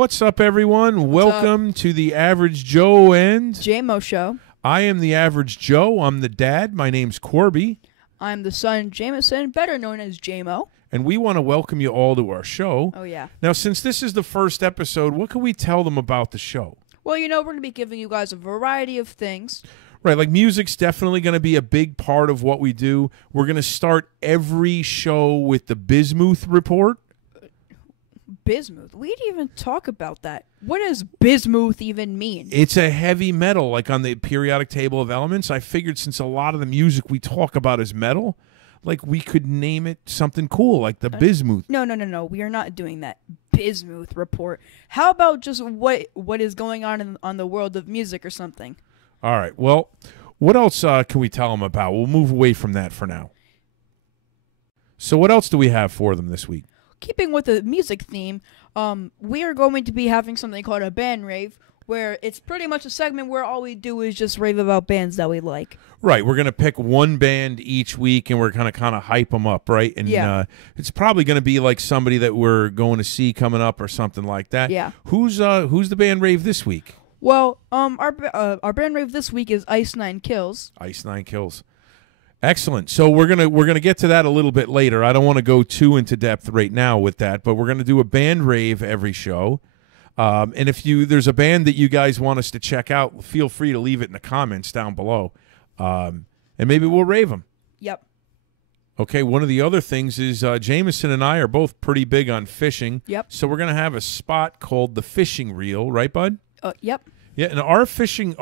What's up, everyone? Welcome to the Average Joe and JMO Show. I am the Average Joe. I'm the dad. My name's Corby. I'm the son, Jameson, better known as JMO. And we want to welcome you all to our show. Oh, yeah. Now, since this is the first episode, what can we tell them about the show? Well, you know, we're going to be giving you guys a variety of things. Right, like music's definitely going to be a big part of what we do. We're going to start every show with the Bismuth report. Bismuth? We didn't even talk about that. What does bismuth even mean? It's a heavy metal, like on the periodic table of elements. I figured since a lot of the music we talk about is metal, like we could name it something cool, like the bismuth. No. We are not doing that bismuth report. How about just what is going on the world of music or something? All right. Well, what else can we tell them about? We'll move away from that for now. So what else do we have for them this week? Keeping with the music theme, we are going to be having something called a Band Rave, where it's pretty much a segment where all we do is just rave about bands that we like. Right. We're going to pick one band each week, and we're going to kind of hype them up, right? And it's probably going to be like somebody that we're going to see coming up or something like that. Yeah. Who's the Band Rave this week? Well, our Band Rave this week is Ice Nine Kills. Ice Nine Kills. Excellent. So we're gonna get to that a little bit later. I don't want to go too into depth right now with that, but we're gonna do a band rave every show. And if there's a band that you guys want us to check out, feel free to leave it in the comments down below, and maybe we'll rave them. Yep. Okay. One of the other things is Jameson and I are both pretty big on fishing. Yep. So we're gonna have a spot called the Fishing Reel, right, bud? Yep. Yeah, and our fishing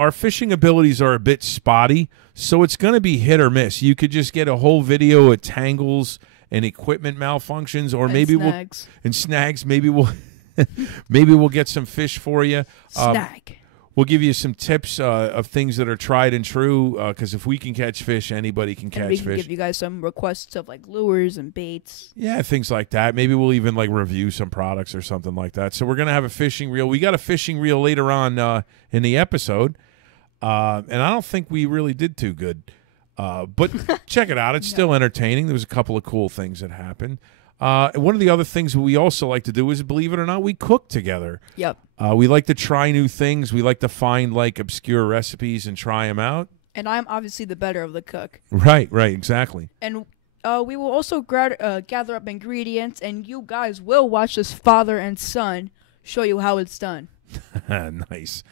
abilities are a bit spotty, so it's going to be hit or miss. You could just get a whole video of tangles and equipment malfunctions, or maybe snags. Maybe we'll get some fish for you. Snag. We'll give you some tips of things that are tried and true, because if we can catch fish, anybody can catch fish. We can give you guys some requests of like lures and baits. Yeah, things like that. Maybe we'll even like review some products or something like that. So we're going to have a fishing reel. We got a fishing reel later on in the episode, and I don't think we really did too good. But check it out. It's still entertaining. There was a couple of cool things that happened. One of the other things we also like to do is, believe it or not, we cook together. Yep. We like to try new things. We like to find like obscure recipes and try them out. And I'm obviously the better of the cook. Right, exactly. And we will also gather up ingredients, and you guys will watch this father and son show you how it's done. Nice.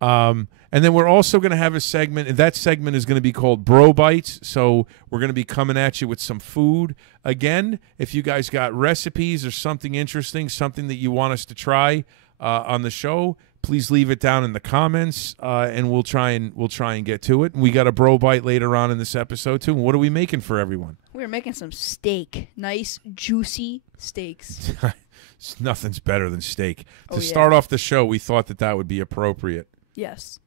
And then we're also going to have a segment, and that segment is going to be called Bro Bites. So we're going to be coming at you with some food. Again, if you guys got recipes or something interesting, something that you want us to try on the show, please leave it down in the comments, and we'll try and get to it. And we got a Bro Bite later on in this episode too. And what are we making for everyone? We're making some steak, nice juicy steaks. Nothing's better than steak. To start off the show, we thought that would be appropriate. Yes.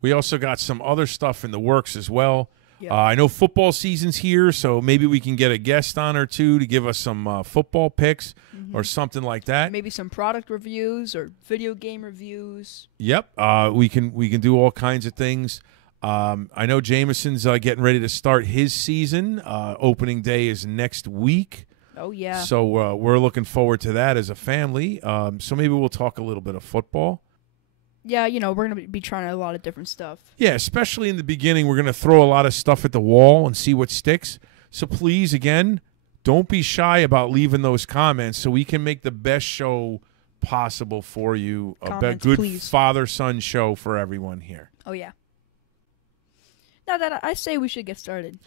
We also got some other stuff in the works as well. Yeah. I know football season's here, so maybe we can get a guest on or two to give us some football picks or something like that. Maybe some product reviews or video game reviews. Yep. We can do all kinds of things. I know Jameson's getting ready to start his season. Opening day is next week. Oh, yeah. So we're looking forward to that as a family. So maybe we'll talk a little bit of football. Yeah, you know, we're going to be trying a lot of different stuff. Yeah, especially in the beginning, we're going to throw a lot of stuff at the wall and see what sticks. So please, again, don't be shy about leaving those comments so we can make the best show possible for you. A good father-son show for everyone here. Oh, yeah. Now that I say we should get started.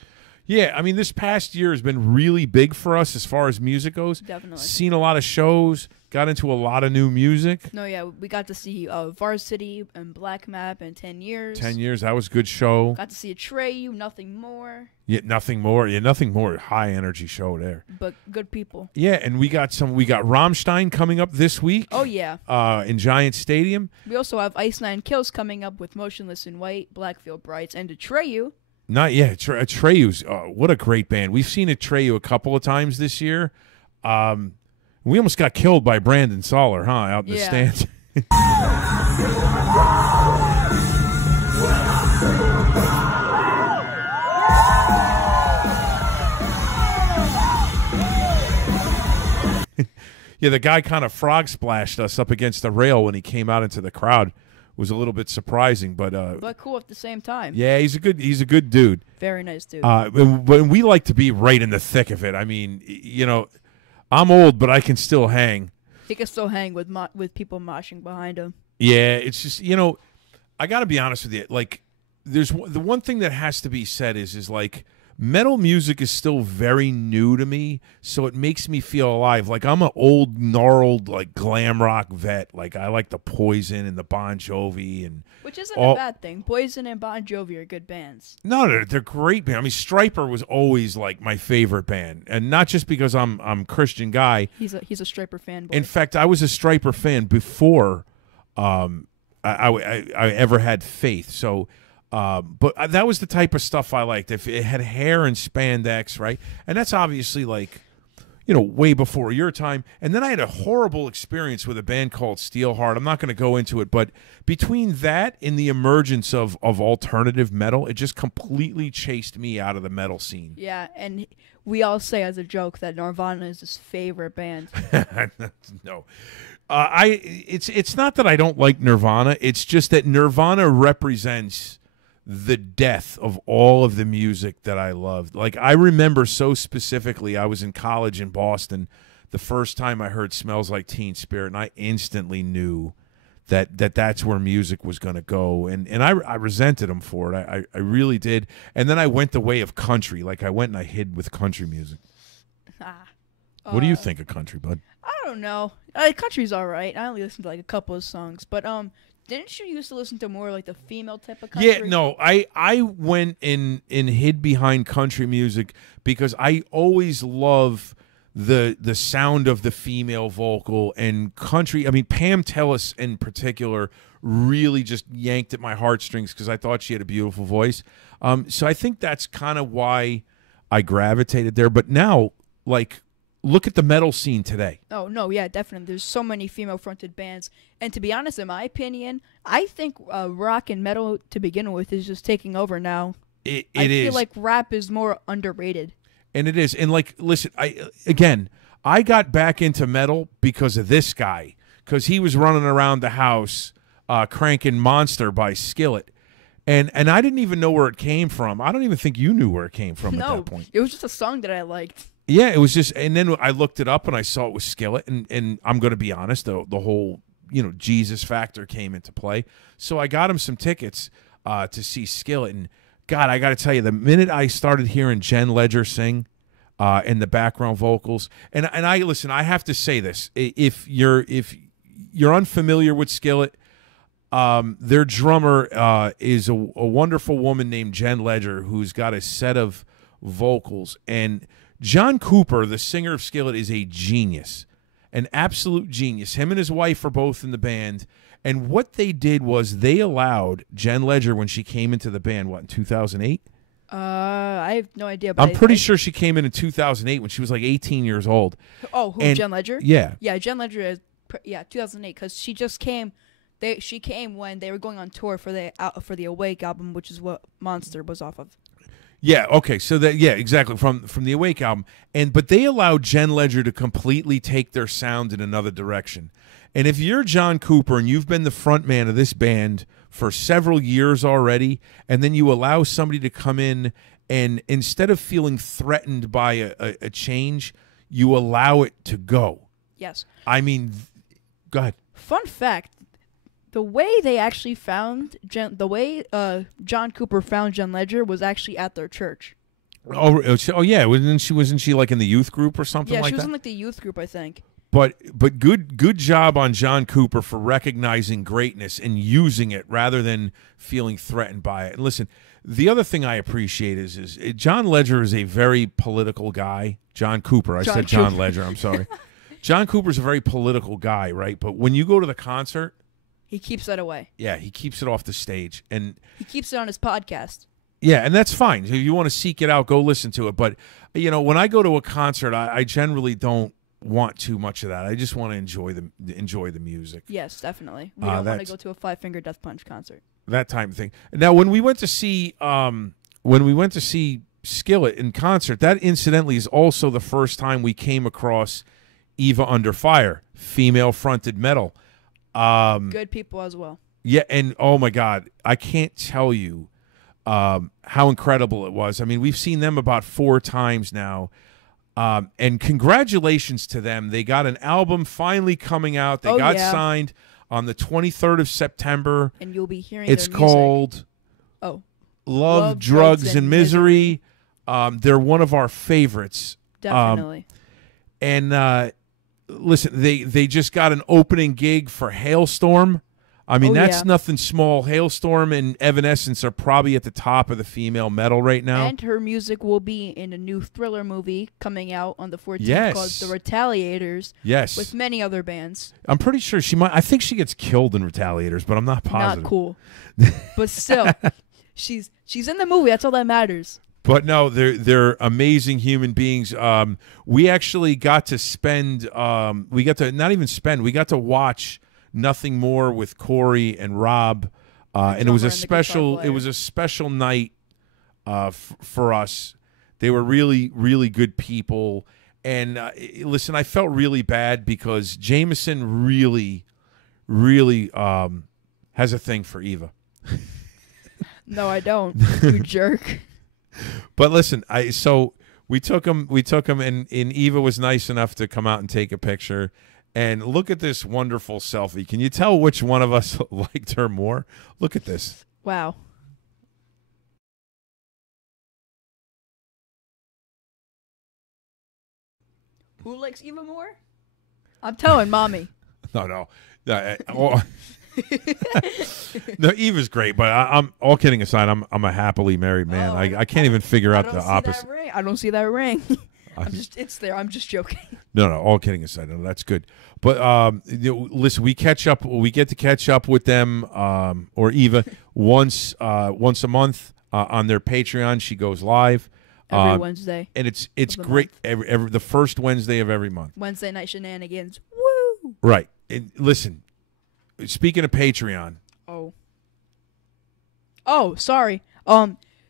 Yeah, I mean, this past year has been really big for us as far as music goes. Definitely. Seen a lot of shows, got into a lot of new music. No, yeah, we got to see Varsity and Black Map in 10 years. 10 years, that was a good show. Got to see Atreyu, Nothing More. Yeah, Nothing More. Yeah, Nothing More. High energy show there. But good people. Yeah, and we got Rammstein coming up this week. Oh, yeah. In Giant Stadium. We also have Ice Nine Kills coming up with Motionless in White, Blackfield Brights, and Atreyu. Not yet. Atreyu's what a great band. We've seen Atreyu a couple of times this year. We almost got killed by Brandon Soller, out in the stands. Yeah, the guy kind of frog splashed us up against the rail when he came out into the crowd. It was a little bit surprising, but cool at the same time. yeah, he's a good dude. Very nice dude. But we like to be right in the thick of it. I mean, I'm old, but I can still hang. He can still hang with people moshing behind him. Yeah, it's just I got to be honest with you. Like, the one thing that has to be said is like, metal music is still very new to me, so it makes me feel alive. Like, I'm an old, gnarled, like, glam rock vet. Like, I like the Poison and the Bon Jovi. Which isn't a bad thing. Poison and Bon Jovi are good bands. No, they're great bands. I mean, Stryper was always, like, my favorite band. And not just because I'm a Christian guy. He's a Stryper fanboy. In fact, I was a Stryper fan before I ever had faith. So... but that was the type of stuff I liked. If it had hair and spandex, right? And that's obviously like, way before your time. And then I had a horrible experience with a band called Steelheart. I'm not going to go into it, but between that and the emergence of alternative metal, it just completely chased me out of the metal scene. Yeah, and we all say as a joke that Nirvana is his favorite band. No. It's not that I don't like Nirvana. It's just that Nirvana represents the death of all of the music that I loved. Like, I remember so specifically, I was in college in Boston the first time I heard Smells Like Teen Spirit, and I instantly knew that's where music was going to go. And I resented them for it. I really did. And then I went the way of country. Like, I went and I hid with country music. What do you think of country, bud? I don't know. Country's all right. I only listened to like a couple of songs, but didn't you used to listen to more like the female type of country? Yeah, no, I went and hid behind country music because I always love the sound of the female vocal and country. I mean, Pam Tellis in particular really just yanked at my heartstrings because I thought she had a beautiful voice. So I think that's kind of why I gravitated there. But now, like, look at the metal scene today. Oh, no, yeah, definitely. There's so many female-fronted bands. And to be honest, in my opinion, I think rock and metal, to begin with, is just taking over now. I feel like rap is more underrated. And it is. And, like, listen, I got back into metal because of this guy. Because he was running around the house cranking Monster by Skillet. And I didn't even know where it came from. I don't even think you knew where it came from at that point. It was just a song that I liked. Yeah, it was just, and then I looked it up and I saw it was Skillet, and I'm going to be honest, the whole, Jesus factor came into play. So I got him some tickets to see Skillet, and God, I got to tell you, the minute I started hearing Jen Ledger sing in the background vocals, and I listen, I have to say this, if you're unfamiliar with Skillet, their drummer is a wonderful woman named Jen Ledger who's got a set of vocals, and John Cooper, the singer of Skillet, is a genius, an absolute genius. Him and his wife are both in the band, and what they did was they allowed Jen Ledger, when she came into the band, in 2008? I have no idea. But I'm pretty sure she came in 2008 when she was like 18 years old. Oh, who, Jen Ledger? Yeah. Yeah, Jen Ledger is, 2008, because she just came. She came when they were going on tour for the Awake album, which is what Monster was off of. Yeah, okay, so exactly, from the Awake album. But they allowed Jen Ledger to completely take their sound in another direction. And if you're John Cooper and you've been the front man of this band for several years already, and then you allow somebody to come in and instead of feeling threatened by a change, you allow it to go. Yes. I mean, go ahead. Fun fact. The way they actually found John Cooper found Jen Ledger was actually at their church. Oh yeah, wasn't she like in the youth group or something like that? Yeah, she was in like the youth group, I think. But good job on John Cooper for recognizing greatness and using it rather than feeling threatened by it. And listen, the other thing I appreciate is John Ledger is a very political guy. John Cooper, I said John Ledger, I'm sorry. John Cooper's a very political guy, right? But when you go to the concert, he keeps that away. Yeah, he keeps it off the stage. And he keeps it on his podcast. Yeah, and that's fine. If you want to seek it out, go listen to it. But, when I go to a concert, I generally don't want too much of that. I just want to enjoy the music. Yes, definitely. We don't want to go to a Five Finger Death Punch concert. That type of thing. Now, when we went to see Skillet in concert, that incidentally is also the first time we came across Eva Under Fire, female-fronted metal. Good people as well. Yeah, and oh my God, I can't tell you how incredible it was. I mean, we've seen them about 4 times now. And congratulations to them. They got an album finally coming out. They got signed on the 23rd of September. And you'll be hearing it's their music. called Love, Drugs, and Misery. They're one of our favorites. Definitely. And listen, they just got an opening gig for Hailstorm. I mean, that's nothing small. Hailstorm and Evanescence are probably at the top of the female metal right now. And her music will be in a new Thriller movie coming out on the 14th called The Retaliators. Yes. With many other bands. I'm pretty sure she might. I think she gets killed in Retaliators, but I'm not positive. Not cool. But still, she's in the movie. That's all that matters. But no, they're amazing human beings. We actually got to spend. We got to not even spend. We got to watch Nothing More with Corey and Rob, and it was a special night for us. They were really, really good people. And listen, I felt really bad because Jameson really, really has a thing for Eva. No, I don't. You jerk. But listen, so we took him, and Eva was nice enough to come out and take a picture. And look at this wonderful selfie. Can you tell which one of us liked her more? Look at this. Wow. Who likes Eva more? I'm telling Mommy. No. No, Eva's great, but I'm all kidding aside. I'm a happily married man. I can't even figure out the opposite. I don't see that ring. It's there. I'm just joking. No. All kidding aside, no, that's good. But listen, we get to catch up with them or Eva once a month on their Patreon. She goes live every Wednesday, and it's great. Every the first Wednesday of every month. Wednesday night shenanigans. Woo! Right. And listen, speaking of Patreon. Oh, sorry.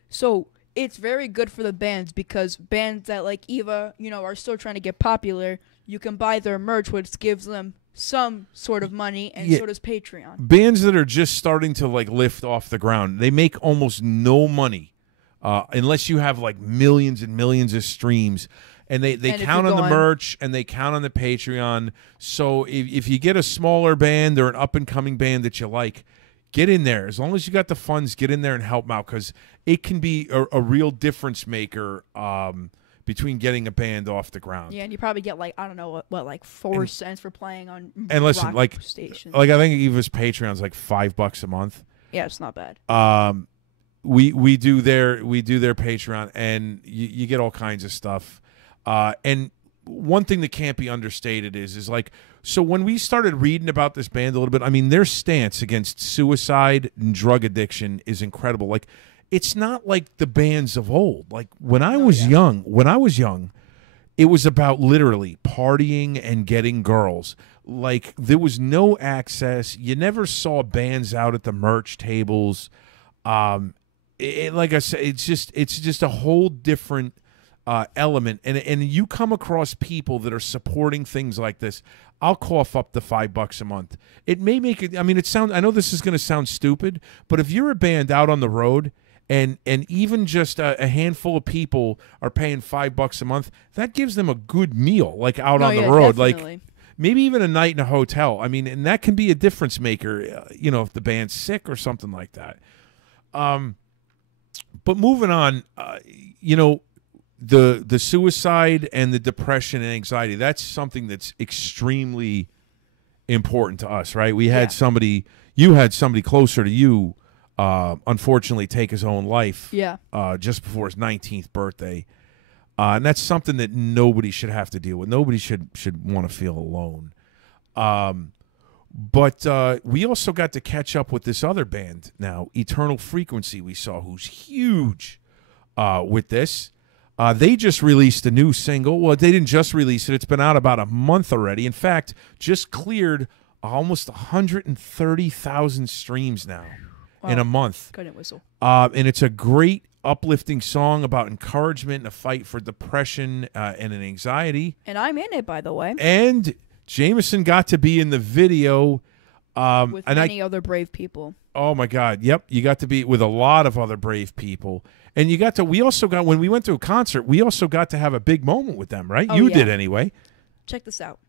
So it's very good for the bands because bands that like Eva, are still trying to get popular. You can buy their merch, which gives them some sort of money, and so does Patreon. Bands that are just starting to lift off the ground, they make almost no money unless you have millions and millions of streams. And they count on the merch and they count on the Patreon. So if you get a smaller band or an up-and-coming band that you like, get in there. As long as you got the funds, get in there and help them out because it can be a real difference maker between getting a band off the ground. Yeah, and you probably get 4 cents for playing on and listen, rock stations. I think Eva's Patreon's $5 a month. Yeah, it's not bad. We do their Patreon and you get all kinds of stuff. And one thing that can't be understated is so when we started reading about this band a little bit, I mean, their stance against suicide and drug addiction is incredible. It's not like the bands of old. When I was young, it was about literally partying and getting girls. There was no access. You never saw bands out at the merch tables. Like I said, it's just a whole different element, and you come across people that are supporting things like this. I'll cough up the $5 a month. It may make it. I mean, I know this is going to sound stupid, but if you're a band out on the road, and even just a handful of people are paying $5 a month, that gives them a good meal, out on the road, definitely. Maybe even a night in a hotel. I mean, and that can be a difference maker. If the band's sick or something like that. But moving on, the suicide and the depression and anxiety, that's something that's extremely important to us, right? You had somebody closer to you, unfortunately take his own life just before his 19th birthday. And that's something that nobody should have to deal with. Nobody should want to feel alone. But we also got to catch up with this other band now, Eternal Frequency, we saw, who's huge with this. They just released a new single. Well, they didn't just release it. It's been out about a month already. In fact, just cleared almost 130,000 streams now in a month. Couldn't whistle. And it's a great uplifting song about encouragement and a fight for depression and an anxiety. And I'm in it, by the way. And Jameson got to be in the video. With many other brave people. Oh, my God. Yep. You got to be with a lot of other brave people. And we also got, when we went to a concert, we also got to have a big moment with them, right? Oh, you yeah. did anyway. Check this out.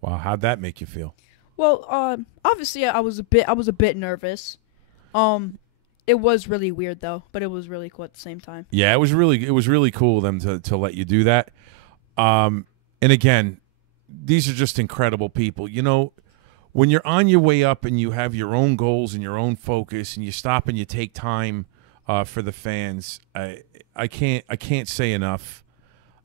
Wow, how'd that make you feel? Well, obviously I was a bit nervous. It was really weird though, but it was really cool at the same time. Yeah, it was really cool of them to let you do that. And again, these are just incredible people. You know, when you're on your way up and you have your own goals and your own focus, and you stop and you take time for the fans, I can't say enough.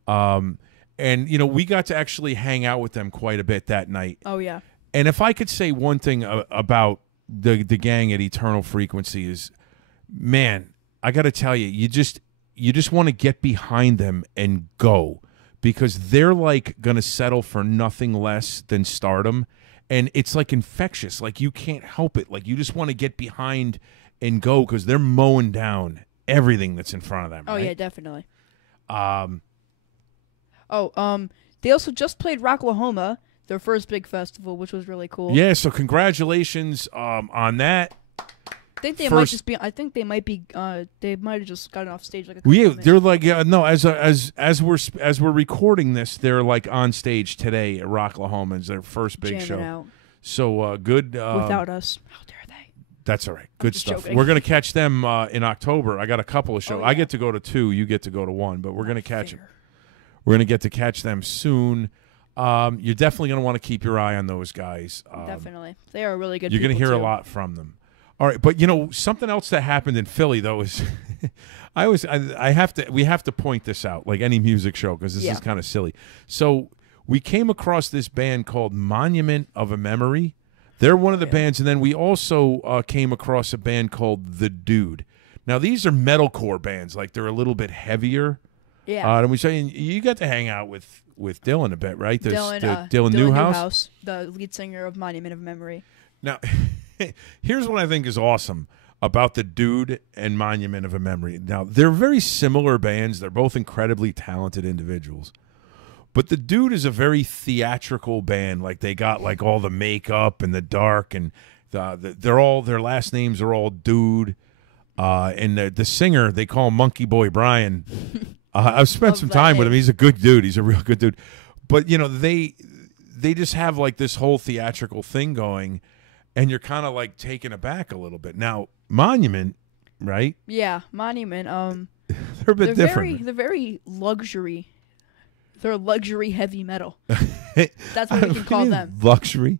And you know, we got to actually hang out with them quite a bit that night. Oh yeah. And if I could say one thing about the gang at Eternal Frequency is, man, I got to tell you, you just want to get behind them and go, because they're like going to settle for nothing less than stardom, and it's like infectious. Like you can't help it. Like you just want to get behind and go because they're mowing down everything that's in front of them. Oh right? yeah, definitely. They also just played Rocklahoma, their first big festival, which was really cool. Yeah, so congratulations on that. I think they might just be. I think they might be. They might have just gotten off stage like a couple minutes. They're like no. As we're recording this, they're like on stage today at Rocklahoma. It's their first big Jamming show. Out. So good. Without us, how dare they? That's all right. Good just stuff. joking. We're gonna catch them in October. I got a couple of shows. Oh, I yeah. get to go to 2. You get to go to 1. But we're gonna catch them. Fair. We're gonna get to catch them soon. You're definitely gonna want to keep your eye on those guys. Definitely, they are really good. You're gonna people, hear too. a lot from them. All right, but you know something else that happened in Philly though is, we have to point this out like any music show because this is kind of silly. So we came across this band called Monument of a Memory. They're one of the bands, and then we also came across a band called The Dude. Now these are metalcore bands, like they're a little bit heavier. Yeah. And we say you got to hang out with Dylan a bit, right? Dylan Newhouse, the lead singer of Monument of Memory. Now, here's what I think is awesome about The Dude and Monument of a Memory. Now, they're very similar bands. They're both incredibly talented individuals. But The Dude is a very theatrical band. Like, they got, like, all the makeup and the dark, and their last names are all Dude. And the singer, they call him Monkey Boy Brian. I've spent some time with him. He's a good dude. He's a real good dude. But, you know, they just have, like, this whole theatrical thing going. And you're kind of like taken aback a little bit. Now, Monument, right? Yeah, Monument. They're a bit different. They're very luxury. They're luxury heavy metal. That's what we can call them. Luxury.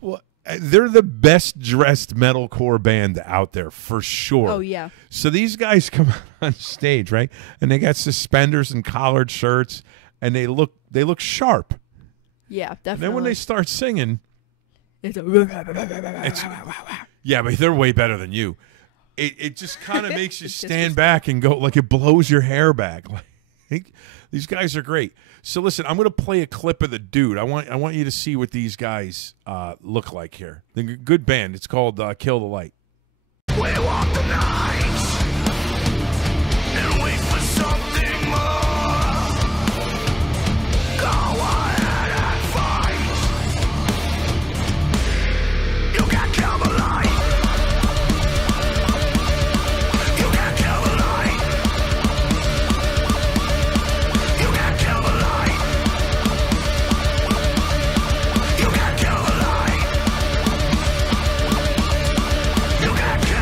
Well, they're the best dressed metalcore band out there for sure. Oh yeah. So these guys come on stage, right? And they got suspenders and collared shirts, and they look sharp. Yeah, definitely. And then when they start singing. It's Yeah, but they're way better than you. It just kind of makes you stand back and go, like it blows your hair back. Like, these guys are great. So listen, I'm going to play a clip of The Dude. I want you to see what these guys look like here. They're a good band. It's called Kill the Light. We walk the night and wait for something more. Go ahead and fight. You can't kill the light. You can't kill the light. You can't kill the light. You can't kill the light. You can't kill.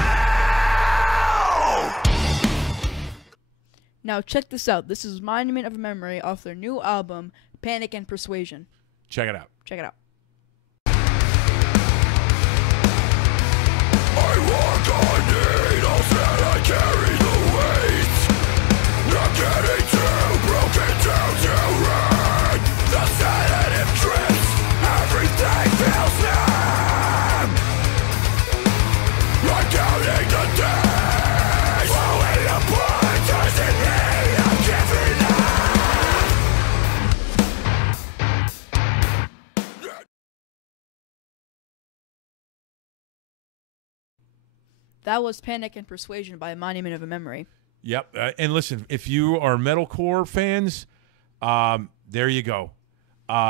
Now check this out. This is Monument of Memory off their new album, Panic and Persuasion. Check it out. Check it out. I walk on needles and I carry the weight. Not getting too broken down. That was Panic and Persuasion by Monument of a Memory. Yep. And listen, if you are metalcore fans, there you go.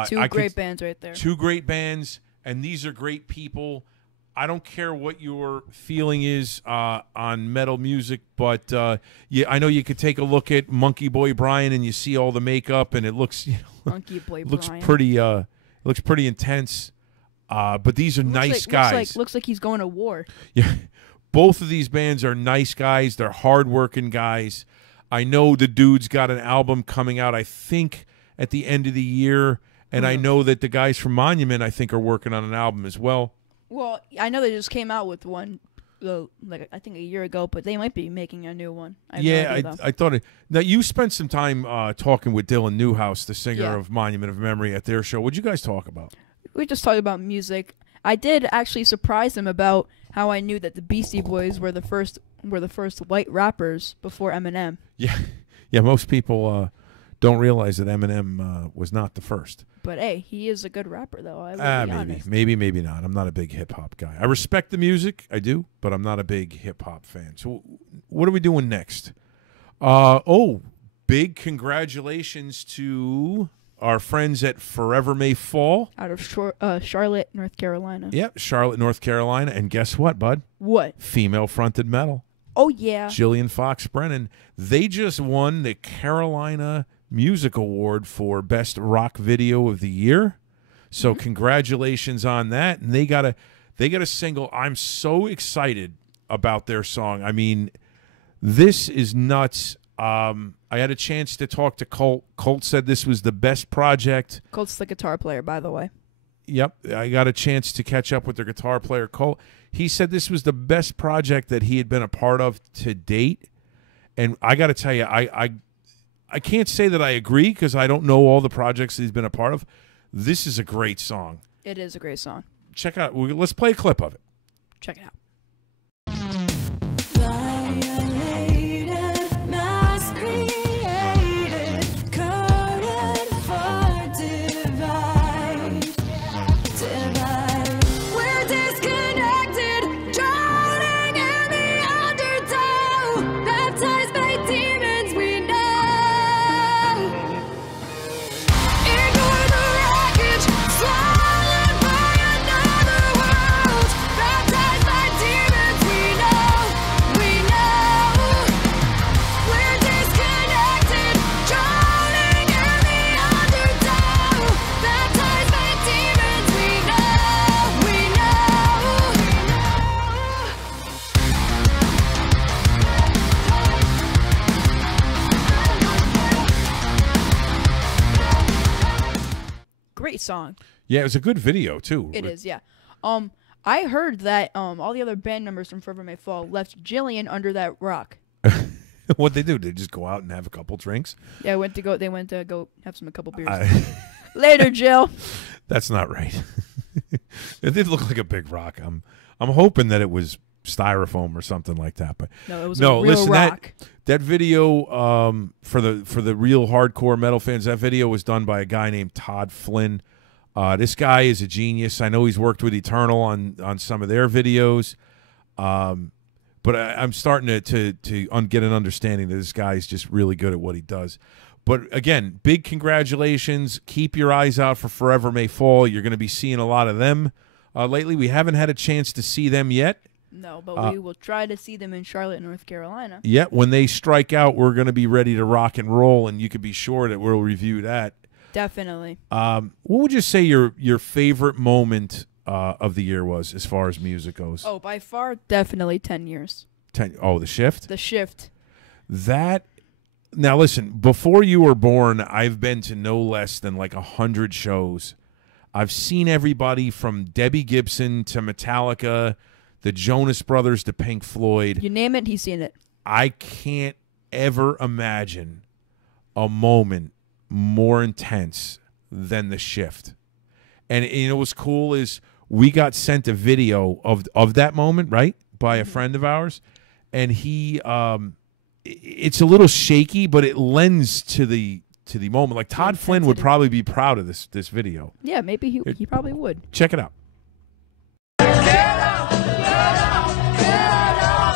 Two great bands right there. Two great bands, and these are great people. I don't care what your feeling is on metal music, but I know you could take a look at Monkey Boy Brian and you see all the makeup, and it looks, Monkey Boy looks Brian. pretty intense. But these are nice guys. Looks like he's going to war. Yeah, both of these bands are nice guys. They're hardworking guys. I know the dude's got an album coming out, I think, at the end of the year, and I know that the guys from Monument, I think, are working on an album as well. Well, I know they just came out with one, I think a year ago, but they might be making a new one. I thought it. Now, you spent some time talking with Dylan Newhouse, the singer of Monument of Memory, at their show. What'd you guys talk about? We just talked about music. I did actually surprise him about how I knew that the Beastie Boys were the first white rappers before Eminem. Yeah. Most people don't realize that Eminem was not the first. But hey, he is a good rapper, though. I will be honest. Maybe not. I'm not a big hip hop guy. I respect the music, I do, but I'm not a big hip hop fan. So, what are we doing next? Big congratulations to our friends at Forever May Fall out of Charlotte, North Carolina. Yep, Charlotte, North Carolina. And guess what, bud? What? Female-fronted metal. Oh, yeah. Jillian Fox Brennan. They just won the Carolina Music Award for Best Rock Video of the Year. So congratulations on that. And they got a single. I'm so excited about their song. I mean, this is nuts. I had a chance to talk to Colt. Colt said this was the best project. Colt's the guitar player, by the way. Yep, I got a chance to catch up with their guitar player, Colt. He said this was the best project that he had been a part of to date. And I got to tell you, I can't say that I agree because I don't know all the projects that he's been a part of. This is a great song. It is a great song. Check out. Let's play a clip of it. Check it out. Great song. Yeah, it was a good video too. It is, yeah. I heard that all the other band members from Forever May Fall left Jillian under that rock. What'd they do? They just go out and have a couple drinks? Yeah, they went to go have a couple beers. Later, Jill. That's not right. It did look like a big rock. I'm hoping that it was styrofoam or something like that. But no, it was a real rock. That video for the real hardcore metal fans, that video was done by a guy named Todd Flynn. This guy is a genius. I know he's worked with Eternal on some of their videos. But I'm starting to get an understanding that this guy is just really good at what he does. But again, big congratulations. Keep your eyes out for Forever May Fall. You're going to be seeing a lot of them lately. We haven't had a chance to see them yet. No, but we will try to see them in Charlotte, North Carolina. Yeah, when they strike out, we're going to be ready to rock and roll, and you can be sure that we'll review that. Definitely. What would you say your favorite moment of the year was as far as music goes? Oh, by far, definitely 10 years. The Shift? The Shift. Now listen, before you were born, I've been to no less than like 100 shows. I've seen everybody from Debbie Gibson to Metallica, the Jonas Brothers to Pink Floyd. You name it, he's seen it. I can't ever imagine a moment more intense than The Shift. And you know what's cool is we got sent a video of that moment, right, by a friend of ours, and he it's a little shaky, but it lends to the moment. Like Todd Flynn would probably be proud of this video. Yeah, maybe he probably would. Check it out. Get out, get out, get out.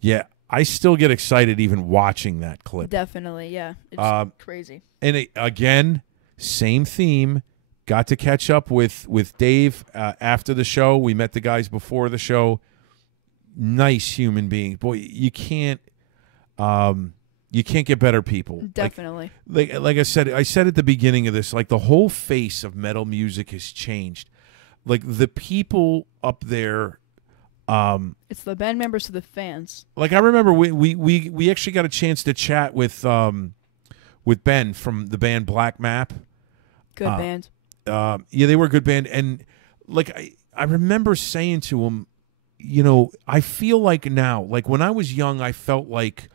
Yeah, I still get excited even watching that clip. Definitely, yeah. It's crazy. And again, same theme. Got to catch up with Dave after the show. We met the guys before the show. Nice human beings. Boy, you can't get better people. Definitely. Like I said at the beginning of this, like the whole face of metal music has changed. Like the people up there. It's the band members to the fans. Like I remember we actually got a chance to chat with Ben from the band Black Map. Good band. Yeah, they were a good band, and like I remember saying to him, you know, I feel like now, like when I was young, I felt like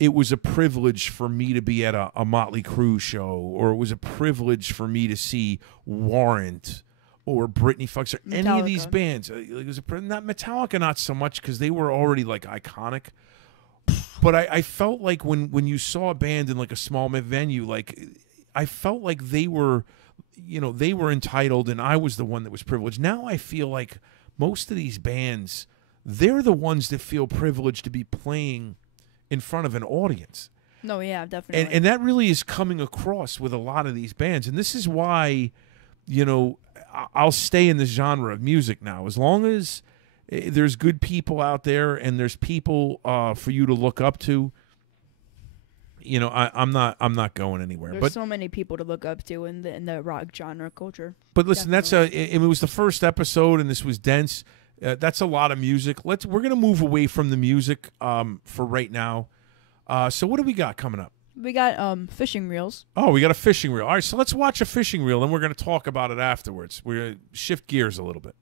it was a privilege for me to be at a Motley Crue show, or it was a privilege for me to see Warrant or Britney Fox or any of these bands. It was not Metallica, not so much because they were already like iconic. But I felt like when you saw a band in like a small venue, like I felt like they were, you know, they were entitled and I was the one that was privileged. Now I feel like most of these bands, they're the ones that feel privileged to be playing in front of an audience. No, yeah, definitely. And that really is coming across with a lot of these bands. And this is why, you know, I'll stay in this genre of music now. As long as there's good people out there and there's people for you to look up to, you know, I'm not going anywhere. There's so many people to look up to in the rock genre culture. But listen, definitely. It was the first episode, and this was dense. That's a lot of music. We're gonna move away from the music for right now. So what do we got coming up? We got fishing reels. Oh, we got a fishing reel. All right, so let's watch a fishing reel, and we're going to talk about it afterwards. We're going to shift gears a little bit.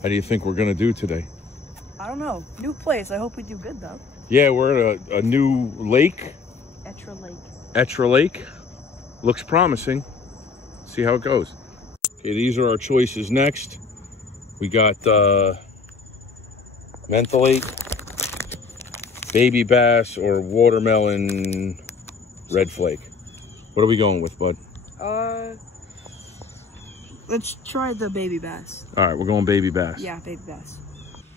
How do you think we're going to do today? I don't know. New place. I hope we do good, though. Yeah, we're at a new lake. Etra Lake. Looks promising. See how it goes. Okay, these are our choices next. We got mentholate, baby bass, or watermelon red flake. What are we going with, bud? Let's try the baby bass. All right, we're going baby bass. Yeah, baby bass.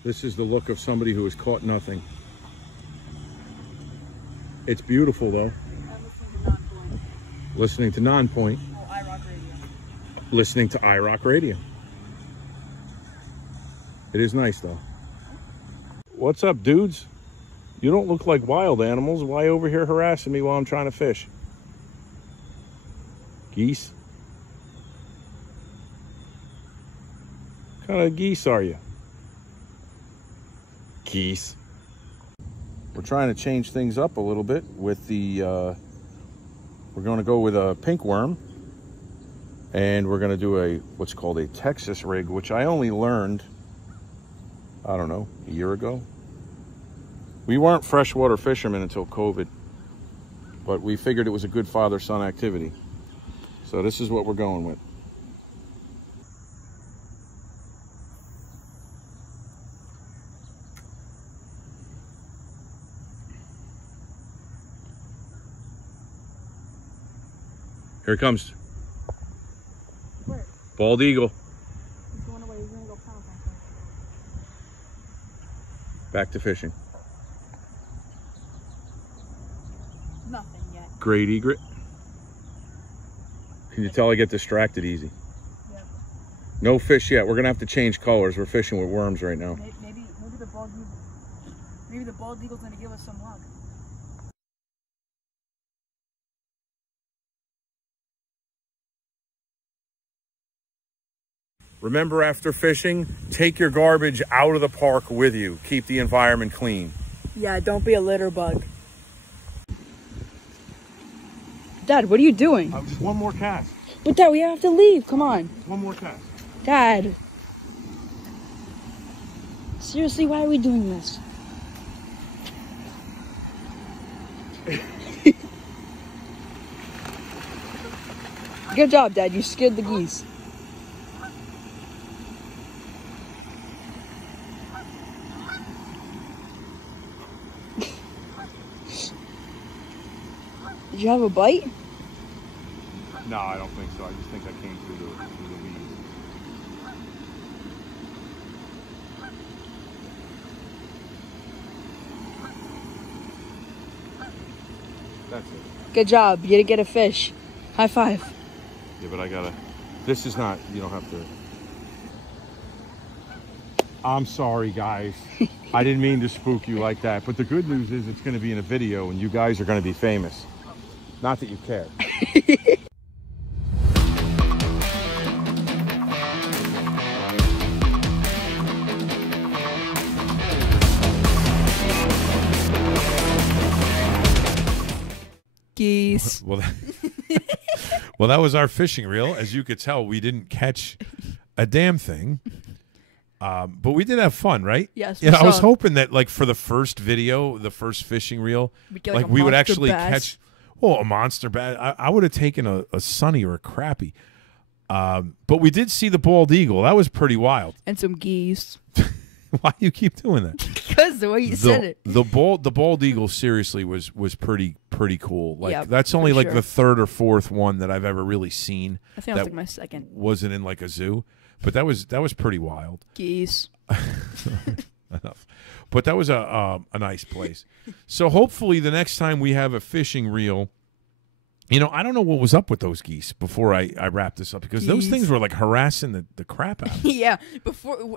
This is the look of somebody who has caught nothing. It's beautiful, though. Listening to Non-Point. Listening to iRock Radio. It is nice, though. What's up, dudes? You don't look like wild animals. Why over here harassing me while I'm trying to fish? Geese? What kind of geese are you? Geese. We're trying to change things up a little bit with the... we're going to go with a pink worm. And we're going to do what's called a Texas rig, which I only learned, I don't know, a year ago. We weren't freshwater fishermen until COVID, but we figured it was a good father-son activity. So this is what we're going with. Here it comes. Where? Bald eagle. He's going away. He's going to go pound something. Back to fishing. Nothing yet. Great egret. Can you tell I get distracted easy? Yep. No fish yet. We're going to have to change colors. We're fishing with worms right now. Maybe the bald eagle. Maybe the bald eagle's going to give us some luck. Remember, after fishing, take your garbage out of the park with you. Keep the environment clean. Yeah, don't be a litter bug. Dad, what are you doing? Just one more cast. But Dad, we have to leave. Come on. One more cast. Dad. Seriously, why are we doing this? Good job, Dad. You scared the geese. Did you have a bite? No, I don't think so. I just think I came through the weeds. That's it. Good job. You didn't get a fish. High five. Yeah, but I gotta. This is not. You don't have to. I'm sorry, guys. I didn't mean to spook you like that. But the good news is it's going to be in a video, and you guys are going to be famous. Not that you care. Geese. Well, well, that was our fishing reel. As you could tell, we didn't catch a damn thing. But we did have fun, right? Yes. Yeah, I was hoping that, like, for the first video, the first fishing reel, We'd get, like a we would monster actually bass. catch, a monster bass. I would have taken a sunny or a crappie. But we did see the bald eagle. That was pretty wild. And some geese. Why do you keep doing that? Because the way you said it. The bald eagle seriously was pretty cool. Like, Yeah, that's only for like sure. the third or fourth one that I've ever really seen. I think that was like my second. Wasn't in like a zoo, but that was pretty wild. Geese. Enough. But that was a nice place. So hopefully the next time we have a fishing reel, I don't know what was up with those geese before I wrap this up, because those things were like harassing the crap out of me. Yeah.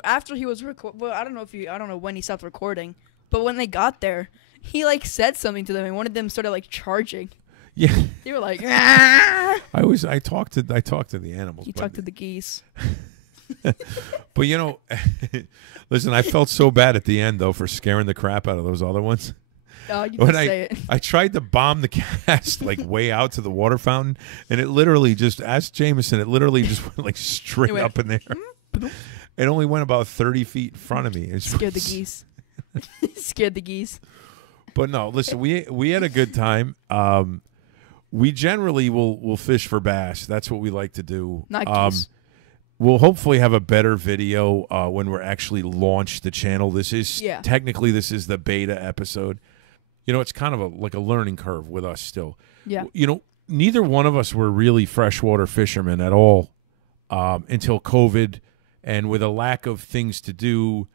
After he was well, I don't know when he stopped recording, but when they got there, he like said something to them, and one of them started like charging. Yeah. They were like, ah! I talked to the animals. He talked to the geese. But listen, I felt so bad at the end though for scaring the crap out of those other ones. Oh, you When can say it. I tried to bomb the cast like way out to the water fountain, and it literally just, ask Jameson, it literally just went like straight It went, up in there. It only went about 30 feet in front of me. It Scared the geese. Scared the geese. But no, listen, we had a good time. We generally will fish for bass. That's what we like to do. Not geese. We'll hopefully have a better video when we're actually launch the channel. This is technically the beta episode. It's kind of like a learning curve with us still. Yeah. Neither one of us were really freshwater fishermen at all until COVID, and with a lack of things to do,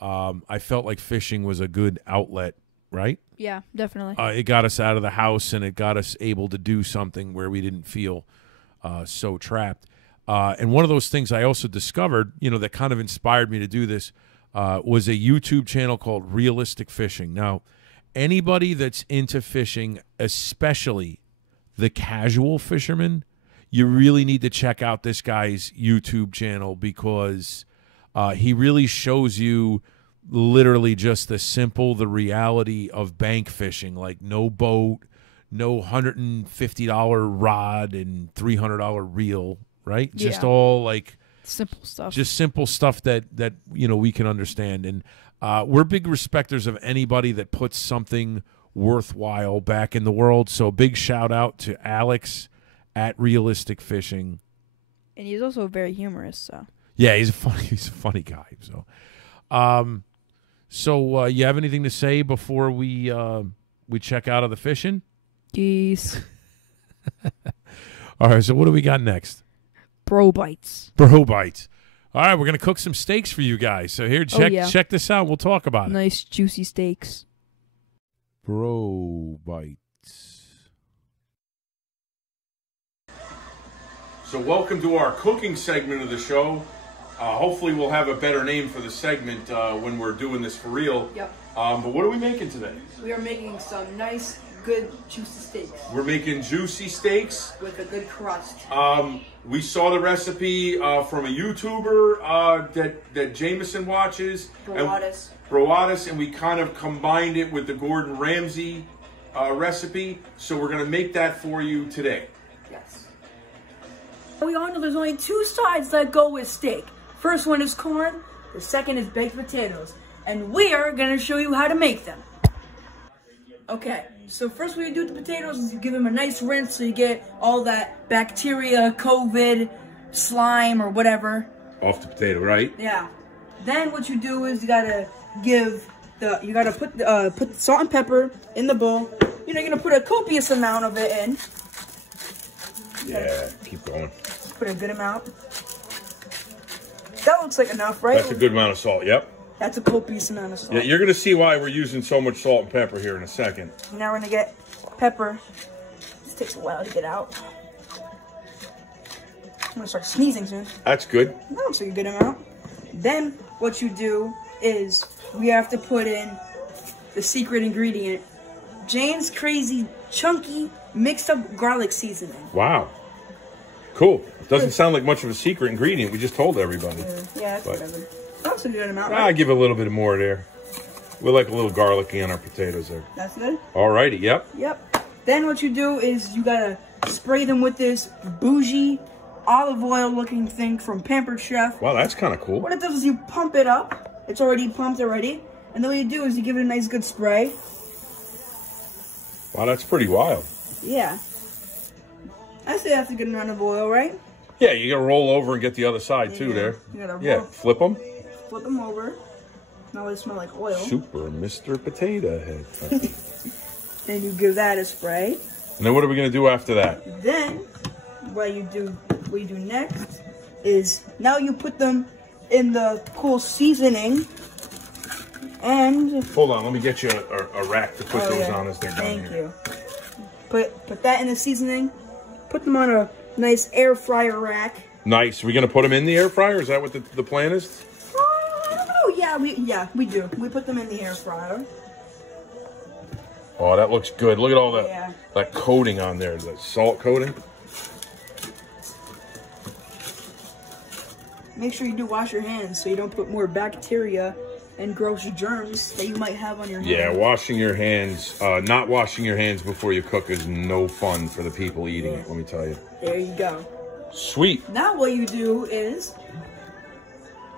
I felt like fishing was a good outlet, right? Yeah, definitely. It got us out of the house, and it got us able to do something where we didn't feel so trapped. And one of those things I also discovered, that kind of inspired me to do this, was a YouTube channel called Realistic Fishing. Now, anybody that's into fishing, especially the casual fisherman, you really need to check out this guy's YouTube channel, because he really shows you literally just the reality of bank fishing, like no boat, no $150 rod and $300 reel, right? Yeah. Just all like simple stuff. Just simple stuff that we can understand. And we're big respecters of anybody that puts something worthwhile back in the world. So big shout out to Alex at Realistic Fishing. And he's also very humorous, so. Yeah, he's a funny guy. So you have anything to say before we check out of the fishing? Geese. All right, so what do we got next? Bro bites. Bro bites. All right, we're going to cook some steaks for you guys. So here, check this out. We'll talk about it. Nice juicy steaks. Bro bites. So welcome to our cooking segment of the show. Hopefully we'll have a better name for the segment when we're doing this for real. Yep. But what are we making today? We are making some nice, good, juicy steaks. We're making juicy steaks. With a good crust. We saw the recipe from a YouTuber that Jameson watches. Broadus, and we kind of combined it with the Gordon Ramsay recipe. So we're going to make that for you today. Yes. We all know there's only two sides that go with steak. First one is corn, the second is baked potatoes. And we are gonna show you how to make them. Okay, so first what you do with the potatoes is you give them a nice rinse so you get all that bacteria, COVID, slime, or whatever off the potato, right? Yeah. Then what you do is you gotta put the salt and pepper in the bowl. You're gonna put a copious amount of it in. Yeah, keep going. Put a good amount. That looks like enough, right? That's a good amount of salt, yep. That's a copious amount of salt. Yeah, you're gonna see why we're using so much salt and pepper here in a second. Now we're gonna get pepper. This takes a while to get out. I'm gonna start sneezing soon. That's good. That looks like a good amount. Then what you do is we have to put in the secret ingredient, Jane's crazy chunky mixed up garlic seasoning. Wow. Cool. Doesn't sound like much of a secret ingredient. We just told everybody. Yeah, that's whatever. That's a good amount. I give a little bit more there. We like a little garlicky on our potatoes there. That's good? Alrighty, yep. Yep. Then what you do is you gotta spray them with this bougie olive oil looking thing from Pampered Chef. Wow, that's kind of cool. What it does is you pump it up. It's already pumped already. And then what you do is you give it a nice good spray. Wow, that's pretty wild. Yeah. I say that's a good amount of oil, right? Yeah, you gotta roll over and get the other side too there. You gotta yeah, flip them. Flip them over. Now they smell like oil. Super Mr. Potato Head. Then you give that a spray. And then what are we gonna do after that? Then what you do next is now you put them in the cool seasoning and hold on, let me get you a rack to put those on as they're done. Thank you. Put that in the seasoning. Put them on a nice air fryer rack. Nice. Are we gonna put them in the air fryer? Is that what the plan is? Oh yeah, we do. We put them in the air fryer. Oh, that looks good. Look at all that coating on there, the salt coating. Make sure you do wash your hands so you don't put more bacteria and gross germs that you might have on your hands. Yeah, washing your hands, not washing your hands before you cook is no fun for the people eating it, let me tell you. There you go. Sweet. Now what you do is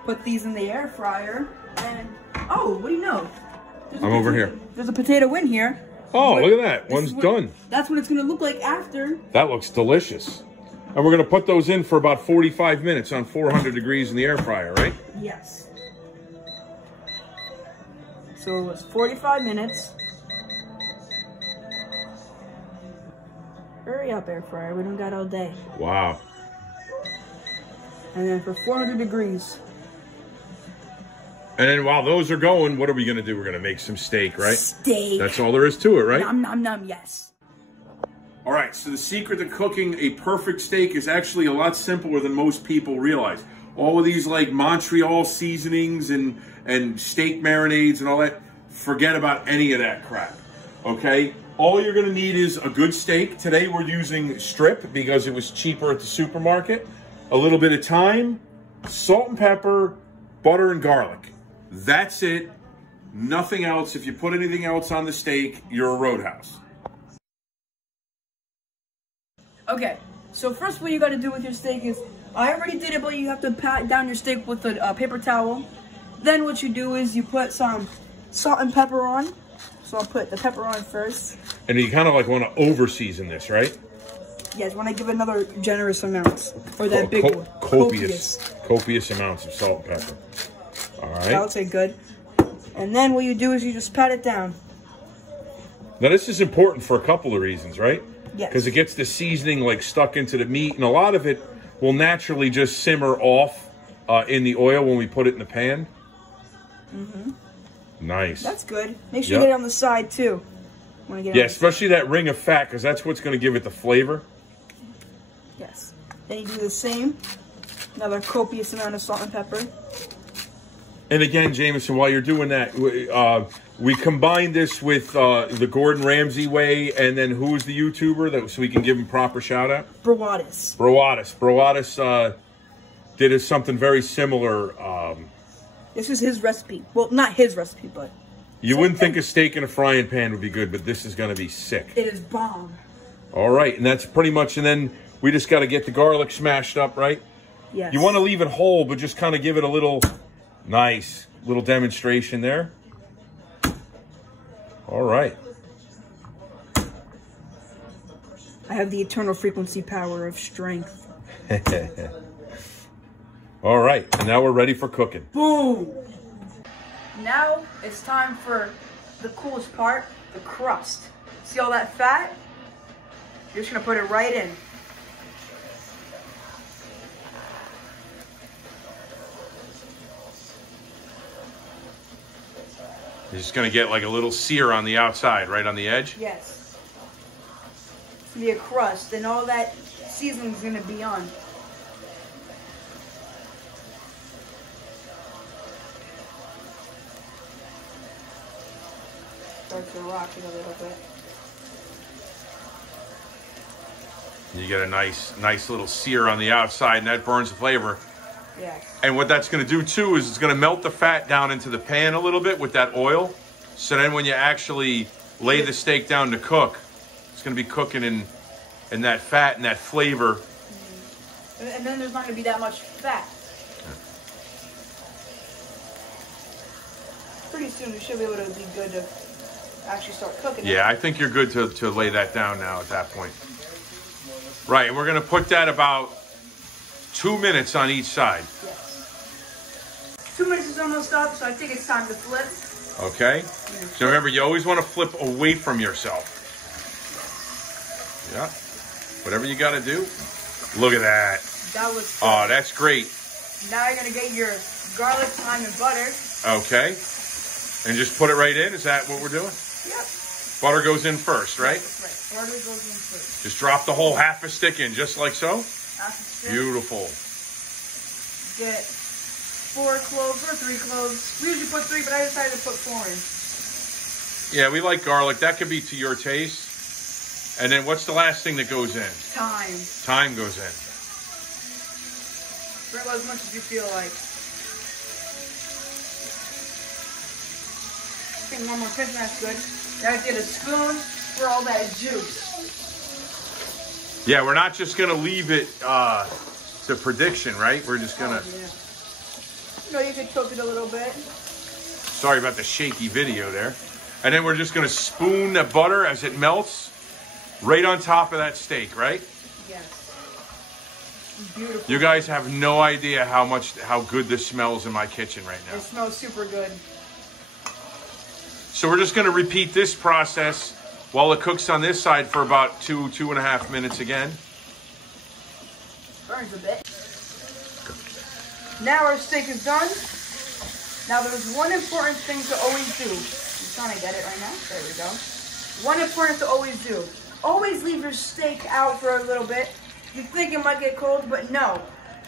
put these in the air fryer and, oh, what do you know? I'm over here. There's a potato in here. Oh, look at that. One's done. That's what it's going to look like after. That looks delicious. And we're going to put those in for about 45 minutes on 400 degrees in the air fryer, right? Yes. So it's 45 minutes. Hurry up, air fryer. We don't got all day. Wow. And then for 400 degrees. And then while those are going, what are we going to do? We're going to make some steak, right? Steak. That's all there is to it, right? Nom, nom, nom, yes. All right, so the secret to cooking a perfect steak is actually a lot simpler than most people realize. All of these like Montreal seasonings and steak marinades and all that, forget about any of that crap, okay? All you're gonna need is a good steak. Today we're using strip because it was cheaper at the supermarket. A little bit of thyme, salt and pepper, butter and garlic. That's it, nothing else. If you put anything else on the steak, you're a roadhouse. Okay, so first what you got to do with your steak is, I already did it, but you have to pat down your steak with a paper towel. Then what you do is you put some salt and pepper on. So I'll put the pepper on first. And you kind of like want to over-season this, right? Yes, when I give another generous amount. Or that big one. Copious amounts of salt and pepper. All right. That looks like good. And then what you do is you just pat it down. Now this is important for a couple of reasons, right? Yes. Because it gets the seasoning like stuck into the meat, and a lot of it will naturally just simmer off in the oil when we put it in the pan. Mm-hmm. Nice. That's good. Make sure you get it on the side too. Yeah, especially that ring of fat, because that's what's going to give it the flavor. Yes. Then you do the same. Another copious amount of salt and pepper. And again, Jameson, while you're doing that, we combined this with the Gordon Ramsay way, and then who's the YouTuber so we can give him proper shout out? Broadus. Broadus did something very similar. This is his recipe. Well, not his recipe, but you wouldn't think a steak in a frying pan would be good, but this is going to be sick. It is bomb. All right, and that's pretty much. And then We just got to get the garlic smashed up, right? Yes. You want to leave it whole, but just kind of give it a little nice little demonstration there. All right. I have the eternal frequency power of strength. All right, and now we're ready for cooking. Boom! Now it's time for the coolest part, the crust. See all that fat? You're just gonna put it right in. You're just going to get like a little sear on the outside, right on the edge? Yes. It's gonna be a crust, and all that seasoning's gonna be on. Start to rock it a little bit. You get a nice little sear on the outside, and that burns the flavor. Yes. And what that's going to do too is it's going to melt the fat down into the pan a little bit with that oil. So then when you actually lay the steak down to cook, it's going to be cooking in that fat and that flavor. And then there's not gonna be that much fat. Pretty soon we should be able to be good to actually start cooking it. Yeah, I think you're good to lay that down now at that point. Right, and we're going to put that about 2 minutes on each side. Yes. 2 minutes is almost up, so I think it's time to flip. Okay? So remember, you always want to flip away from yourself. Yeah. Whatever you got to do. Look at that. That looks good. Oh, that's great. Now you're gonna get your garlic, thyme, and butter. Okay. And just put it right in? Is that what we're doing? Yep. Butter goes in first, right? That's right. Butter goes in first. Just drop the whole half a stick in, just like so? Half a stick. Beautiful. Get 4 cloves or 3 cloves. We usually put 3, but I decided to put 4 in. Yeah, we like garlic. That could be to your taste. And then what's the last thing that goes in? Thyme. Thyme goes in. Sprinkle as much as you feel like. I think one more pinch, and that's good. Now I get a spoon for all that juice. Yeah, we're not just going to leave it to prediction, right? We're just going to... Yeah. You know, you could cook it a little bit. Sorry about the shaky video there. And then we're just going to spoon the butter as it melts right on top of that steak, right? Yes. Beautiful. You guys have no idea how good this smells in my kitchen right now. It smells super good. So we're just going to repeat this process while it cooks on this side for about 2.5 minutes again. Burns a bit. Now our steak is done. Now there's one important thing to always do. I'm trying to get it right now. There we go. One important to always do. Always leave your steak out for a little bit. You think it might get cold, but no.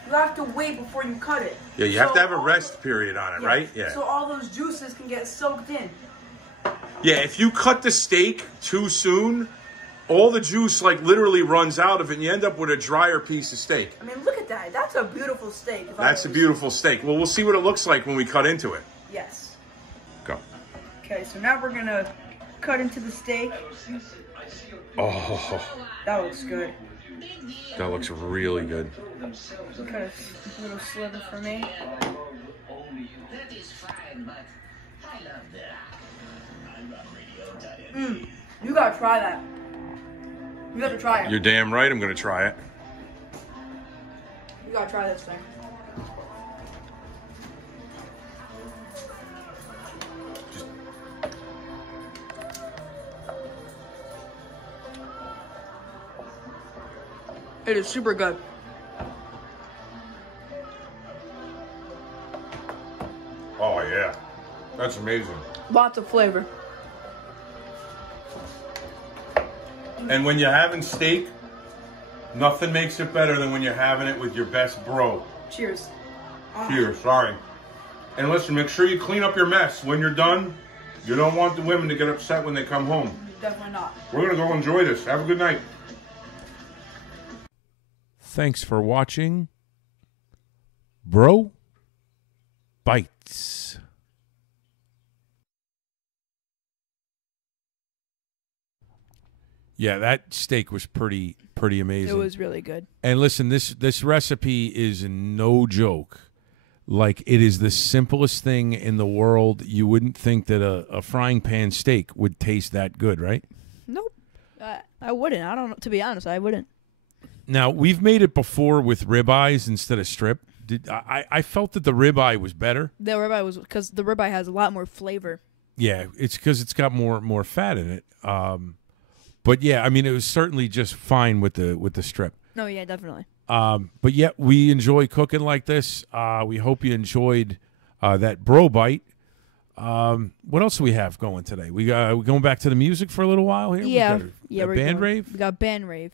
You have to wait before you cut it. Yeah, you have to have a rest period on it, right? Yeah. So all those juices can get soaked in. Yeah, if you cut the steak too soon, all the juice like literally runs out of it and you end up with a drier piece of steak. I mean, look at that. That's a beautiful steak. That's a beautiful steak. Well, we'll see what it looks like when we cut into it. Yes. Go. Okay, so now we're going to cut into the steak. Oh, That looks good. that looks really good. Cut a little sliver for me. You gotta try that. You gotta try it. You're damn right I'm going to try it. You gotta try this thing. It is super good. Oh, yeah. That's amazing. Lots of flavor. And when you're having steak, nothing makes it better than when you're having it with your best bro. Cheers. Cheers, sorry. And listen, make sure you clean up your mess when you're done. You don't want the women to get upset when they come home. Definitely not. We're going to go enjoy this. Have a good night. Thanks for watching Bro Bites. Yeah, that steak was pretty amazing. It was really good. And listen, this recipe is no joke. Like, it is the simplest thing in the world. You wouldn't think that a frying pan steak would taste that good, right? Nope. I wouldn't. I don't know. To be honest, I wouldn't. Now, we've made it before with ribeyes instead of strip. I felt that the ribeye was better. The ribeye was because the ribeye has a lot more flavor. Yeah, it's because it's got more fat in it. But yeah, I mean, it was certainly just fine with the strip. No, yeah, definitely. But yeah, we enjoy cooking like this. We hope you enjoyed that bro bite. What else do we have going today? We going back to the music for a little while here. We're Band Rave. We got Band Rave.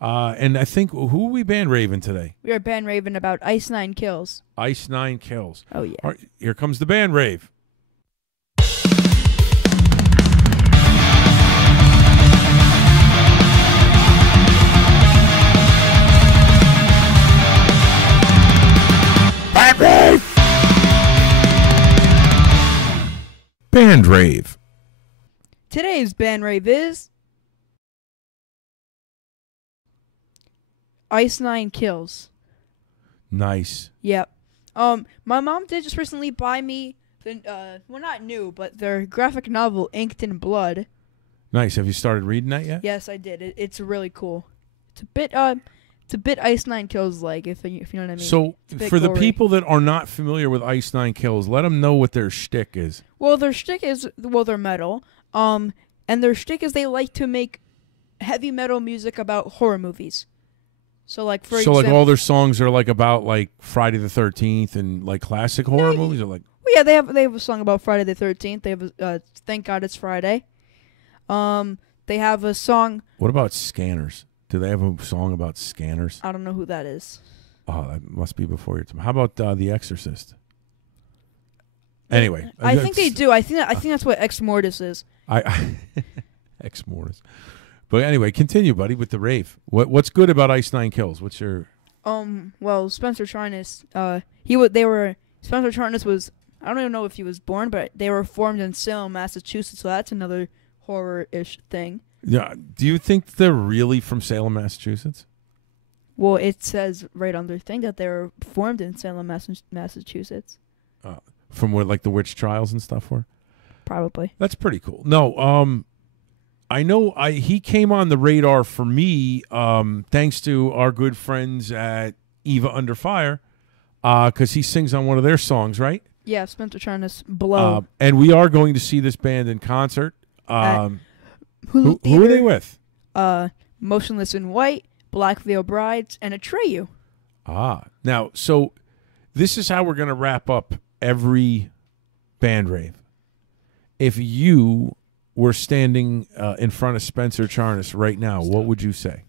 And I think who are we band raving today? We are Band Raving about Ice 9 Kills. Ice 9 Kills. Oh yeah. All right, here comes the Band Rave. Band Rave. Band Rave. Today's Band Rave is Ice 9 Kills. Nice. Yep. My mom did just recently buy me the well, not new, but their graphic novel Inked in Blood. Nice. Have you started reading that yet? Yes, I did. It's really cool. It's a bit Ice 9 Kills like, if you know what I mean. So, It's for the gory. people that are not familiar with Ice 9 Kills, let them know what their shtick is. Well, their shtick is they're metal. And their shtick is they like to make heavy metal music about horror movies. So like for So, example, like, all their songs are like about like Friday the 13th and like classic horror movies, or like. well, yeah, they have a song about Friday the 13th. They have Thank God It's Friday. They have a song. What about Scanners? Do they have a song about scanners? I don't know who that is. Oh, that must be before your time. How about The Exorcist? Anyway, I think they do. I think that's what Ex Mortis is. Ex Mortis. But anyway, continue, buddy, with the rave. What's good about Ice 9 Kills? What's your Well, Spencer Charnas, Spencer Charnas was, I don't even know if he was born, but they were formed in Salem, Massachusetts, so that's another horror-ish thing. Yeah. Do you think they're really from Salem, Massachusetts? Well, it says right on their thing that they were formed in Salem, Massachusetts. From where like the witch trials and stuff were? Probably. That's pretty cool. No, I know he came on the radar for me thanks to our good friends at Eva Under Fire because he sings on one of their songs, right? Yeah, Spencer Charnas, Below. And we are going to see this band in concert. Who are they with? Motionless in White, Black Veil Brides, and Atreyu. Now, so this is how we're going to wrap up every band rave. If you were standing in front of Spencer Charnas right now, what would you say?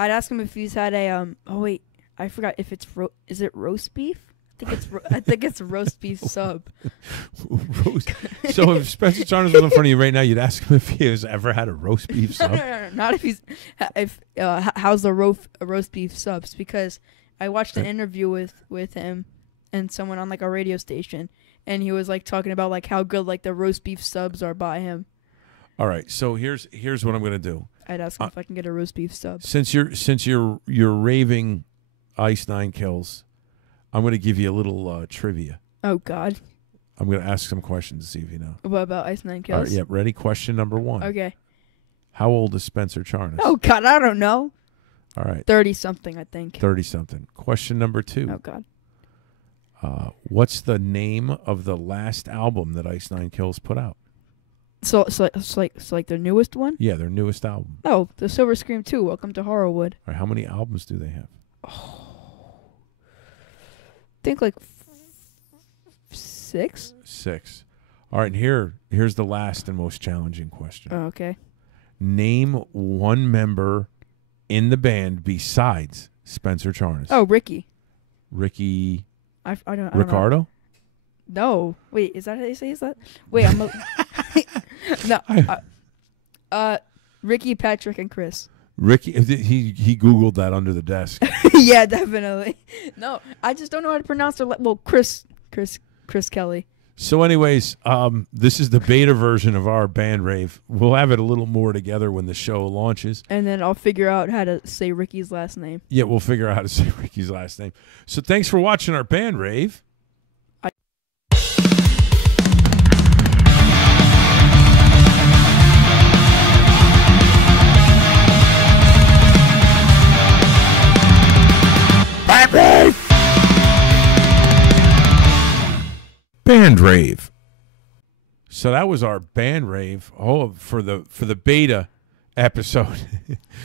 I'd ask him if he's had a oh wait, I forgot if it's is it roast beef? I think it's roast beef sub. So if Spencer Charnas was in front of you right now, you'd ask him if he has ever had a roast beef sub. No, not if he's how's the roast beef subs, because I watched an interview with him and someone on like a radio station, and he was like talking about like how good like the roast beef subs are by him. All right, so here's what I'm gonna do. I'd ask him if I can get a roast beef sub. Since you're raving Ice 9 Kills, I'm gonna give you a little trivia. Oh God. I'm gonna ask some questions to see if you know. What about Ice 9 Kills? All right, yeah, ready? Question number 1. Okay. How old is Spencer Charnas? Oh God, I don't know. All right. 30-something, I think. 30-something. Question number 2. Oh God. What's the name of the last album that Ice 9 Kills put out? So it's like their newest one? Yeah, their newest album. Oh, the Silver Scream 2, Welcome to Horrorwood. All right, how many albums do they have? I think like 6. 6. All right, and here's the last and most challenging question. Oh, okay. Name one member in the band besides Spencer Charnas. Oh, Ricky. Ricky I don't Ricardo? No. Wait, is that how they say is that? Wait, I'm no. Ricky, Patrick, and Chris. Ricky, he Googled that under the desk. Yeah, definitely. No, I just don't know how to pronounce their. Well, Chris Kelly. So, anyways, this is the beta version of our Band Rave. We'll have it a little more together when the show launches. And then I'll figure out how to say Ricky's last name. Yeah, we'll figure out how to say Ricky's last name. So, thanks for watching our Band Rave. Band Rave. So that was our Band Rave. Oh, for the beta episode.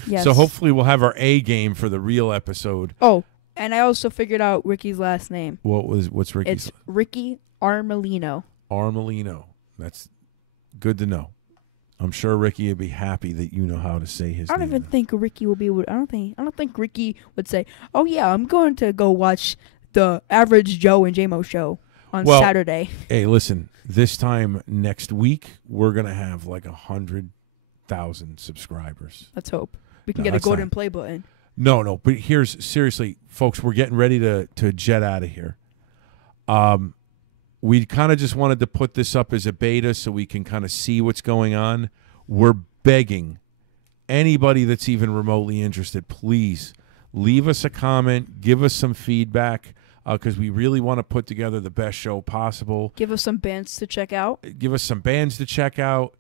Yes. So hopefully we'll have our A game for the real episode. Oh, and I also figured out Ricky's last name. What's Ricky's? It's Ricky Armelino. Armelino. That's good to know. I'm sure Ricky would be happy that you know how to say his I don't name. even think Ricky will be. I don't think Ricky would say, "Oh yeah, I'm going to go watch the Average Joe and JMO show on Saturday." Hey, listen. This time next week, we're gonna have like 100,000 subscribers. Let's hope we can No, get a that's golden not- play button. No. But here's seriously, folks. We're getting ready to jet out of here. We kind of just wanted to put this up as a beta so we can kind of see what's going on. We're begging anybody that's even remotely interested, please leave us a comment, give us some feedback, because we really want to put together the best show possible. Give us some bands to check out. Give us some bands to check out.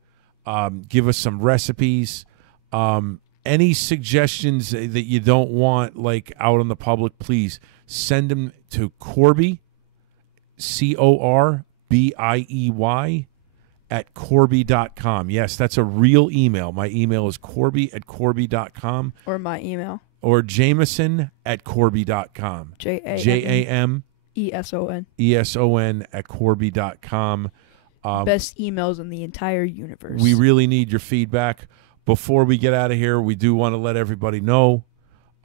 Give us some recipes. Any suggestions that you don't want like out in the public, please send them to Corby, Corbiey at Corby.com. Yes, that's a real email. My email is Corby at Corby.com Or my email. or Jameson at Corby.com. JAMESON. JAMESON at Corby.com. Best emails in the entire universe. We really need your feedback. Before we get out of here, we do want to let everybody know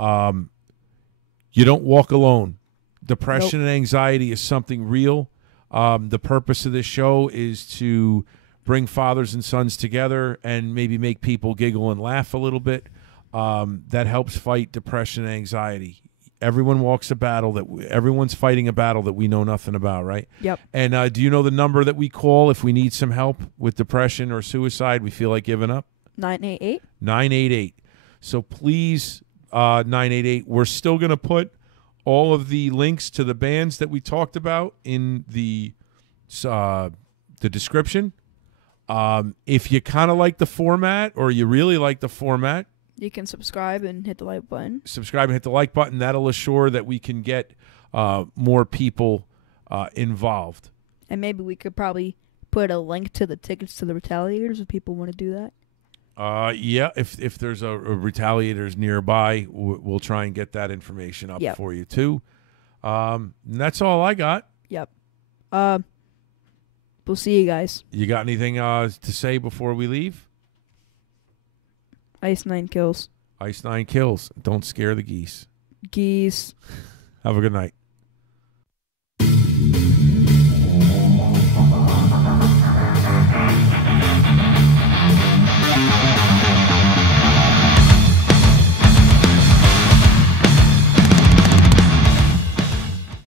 you don't walk alone. Depression and anxiety is something real. The purpose of this show is to bring fathers and sons together and maybe make people giggle and laugh a little bit. That helps fight depression and anxiety. Everyone walks a battle everyone's fighting a battle that we know nothing about, right? Yep. And do you know the number that we call if we need some help with depression or suicide? We feel like giving up. 988. 988. So please, 988. We're still going to put all of the links to the bands that we talked about in the description. If you kind of like the format or you really like the format, You can subscribe and hit the like button. subscribe and hit the like button. That'll assure that we can get more people involved. And maybe we could probably put a link to the tickets to the Retaliators if people want to do that. Yeah, if there's a Retaliators nearby, we'll try and get that information up Yep. for you too. And that's all I got. Yep. We'll see you guys. You got anything to say before we leave? Ice 9 kills. Ice 9 kills. Don't scare the geese. Geese. Have a good night.